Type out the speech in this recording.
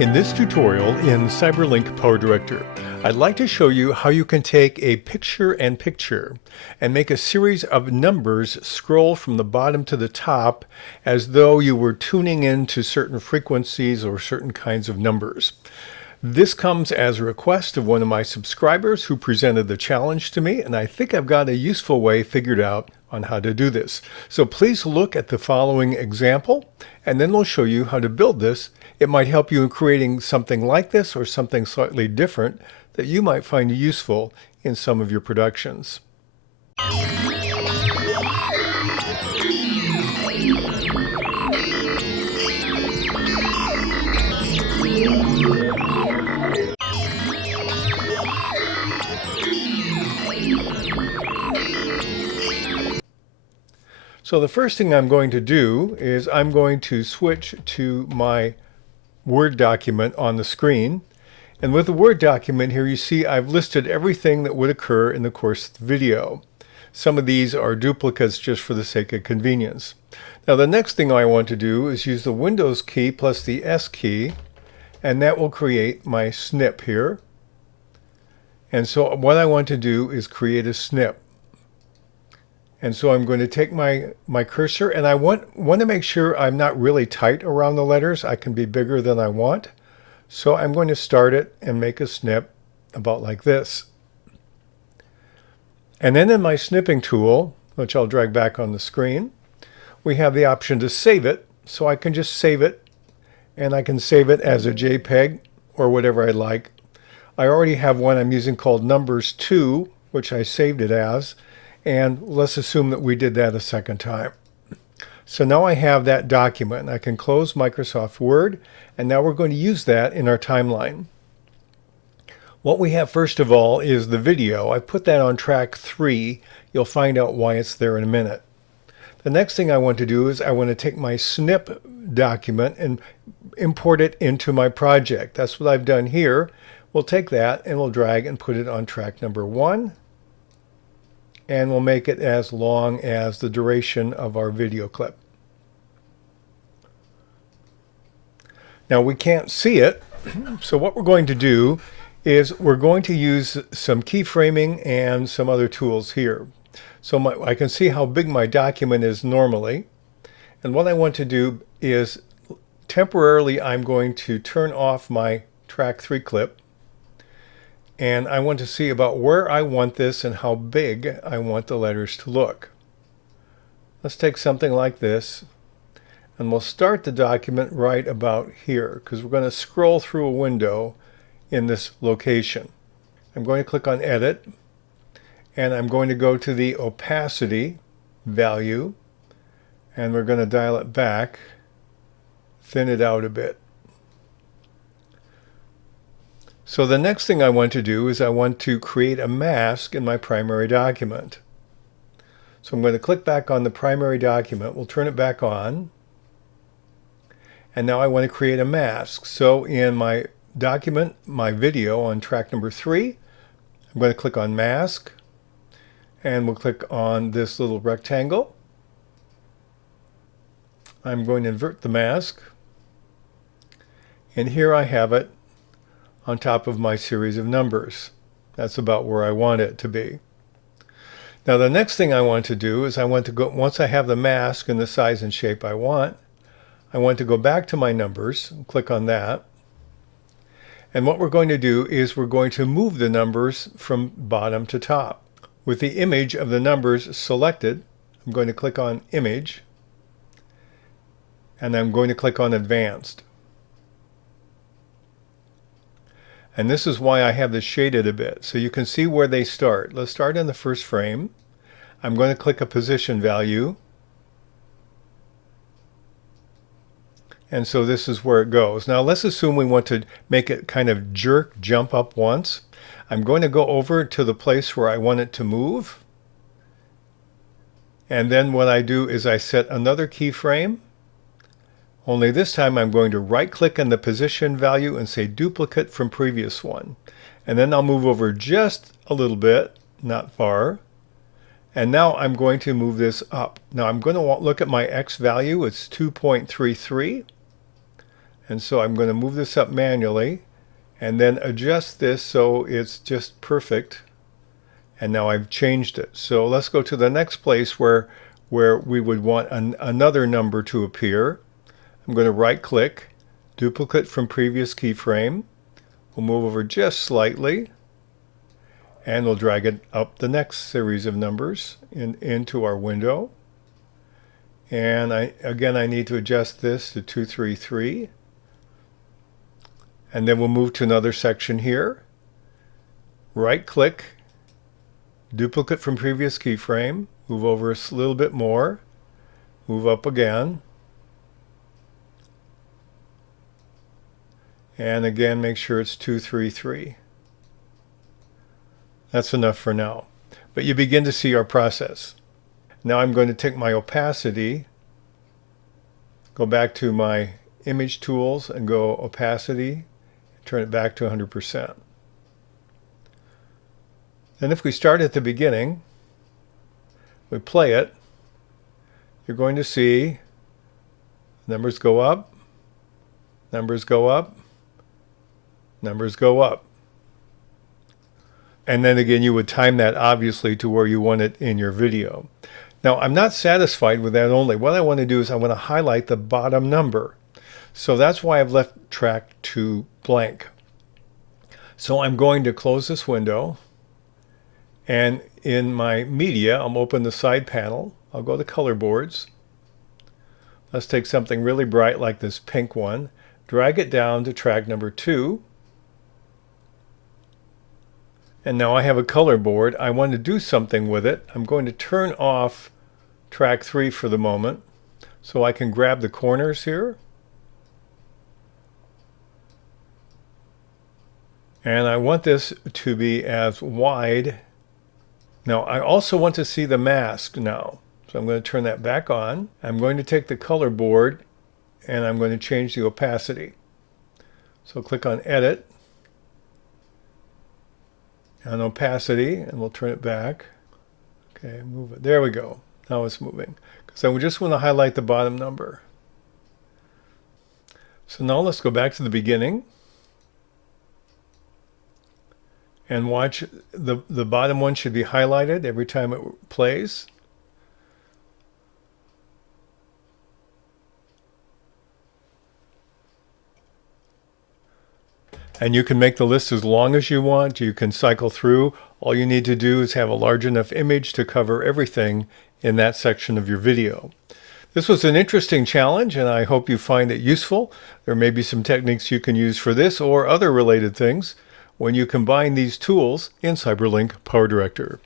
In this tutorial in CyberLink PowerDirector, I'd like to show you how you can take a picture-in-picture and make a series of numbers scroll from the bottom to the top as though you were tuning into certain frequencies or certain kinds of numbers. This comes as a request of one of my subscribers who presented the challenge to me, and I think I've got a useful way figured out on how to do this. So please look at the following example, and then we'll show you how to build this. It might help you in creating something like this or something slightly different that you might find useful in some of your productions. So the first thing I'm going to do is I'm going to switch to my Word document on the screen. And with the Word document here, you see I've listed everything that would occur in the course of the video. Some of these are duplicates just for the sake of convenience. Now the next thing I want to do is use the Windows key plus the S key, and that will create my snip here. And so what I want to do is create a snip. And so I'm going to take my cursor, and I want to make sure I'm not really tight around the letters. I can be bigger than I want. So I'm going to start it and make a snip about like this. And then in my snipping tool, which I'll drag back on the screen, we have the option to save it. So I can just save it, and I can save it as a JPEG or whatever I like. I already have one I'm using called Numbers 2, which I saved it as. And let's assume that we did that a second time. So now I have that document. I can close Microsoft Word, and now we're going to use that in our timeline. What we have first of all is the video. I put that on track 3. You'll find out why it's there in a minute. The next thing I want to do is I want to take my snip document and import it into my project. That's what I've done here. We'll take that and we'll drag and put it on track number 1. And we'll make it as long as the duration of our video clip. Now we can't see it, so what we're going to do is we're going to use some keyframing and some other tools here. So I can see how big my document is normally, and what I want to do is temporarily I'm going to turn off my track 3 clip. And I want to see about where I want this and how big I want the letters to look. Let's take something like this, and we'll start the document right about here because we're going to scroll through a window in this location. I'm going to click on Edit, and I'm going to go to the opacity value, and we're going to dial it back, thin it out a bit. So the next thing I want to do is I want to create a mask in my primary document. So I'm going to click back on the primary document. We'll turn it back on. And now I want to create a mask. So in my document, my video on track number 3, I'm going to click on Mask. And we'll click on this little rectangle. I'm going to invert the mask. And here I have it on top of my series of numbers. That's about where I want it to be. Now the next thing I want to do is I want to go, once I have the mask in the size and shape I want to go back to my numbers and click on that. And what we're going to do is we're going to move the numbers from bottom to top. With the image of the numbers selected, I'm going to click on Image, and I'm going to click on Advanced. And this is why I have this shaded a bit, so you can see where they start. Let's start in the first frame. I'm going to click a position value. And so this is where it goes. Now let's assume we want to make it kind of jump up once. I'm going to go over to the place where I want it to move. And then what I do is I set another keyframe. Only this time I'm going to right-click on the position value and say duplicate from previous one. And then I'll move over just a little bit, not far. And now I'm going to move this up. Now I'm going to look at my X value. It's 2.33. And so I'm going to move this up manually and then adjust this so it's just perfect. And now I've changed it. So let's go to the next place where we would want another number to appear. I'm going to right click, duplicate from previous keyframe. We'll move over just slightly and we'll drag it up the next series of numbers into our window. And I need to adjust this to 233. And then we'll move to another section here. Right click, duplicate from previous keyframe, move over a little bit more, move up again. And again, make sure it's 233. That's enough for now. But you begin to see our process. Now I'm going to take my opacity, go back to my image tools and go opacity, turn it back to 100%. Then if we start at the beginning, we play it, you're going to see numbers go up, numbers go up, numbers go up. And then again, you would time that obviously to where you want it in your video. Now, I'm not satisfied with that only. What I want to do is I want to highlight the bottom number. So that's why I've left track 2 blank. So I'm going to close this window. And in my media, I'll open the side panel. I'll go to color boards. Let's take something really bright like this pink one. Drag it down to track number 2. And now I have a color board. I want to do something with it. I'm going to turn off track 3 for the moment so I can grab the corners here. And I want this to be as wide. Now I also want to see the mask now. So I'm going to turn that back on. I'm going to take the color board and I'm going to change the opacity. So click on Edit and Opacity, and we'll turn it back. Okay, move it. There we go. Now it's moving. So we just want to highlight the bottom number. So now let's go back to the beginning and watch the bottom one should be highlighted every time it plays. And you can make the list as long as you want. You can cycle through. All you need to do is have a large enough image to cover everything in that section of your video. This was an interesting challenge, and I hope you find it useful. There may be some techniques you can use for this or other related things when you combine these tools in CyberLink PowerDirector.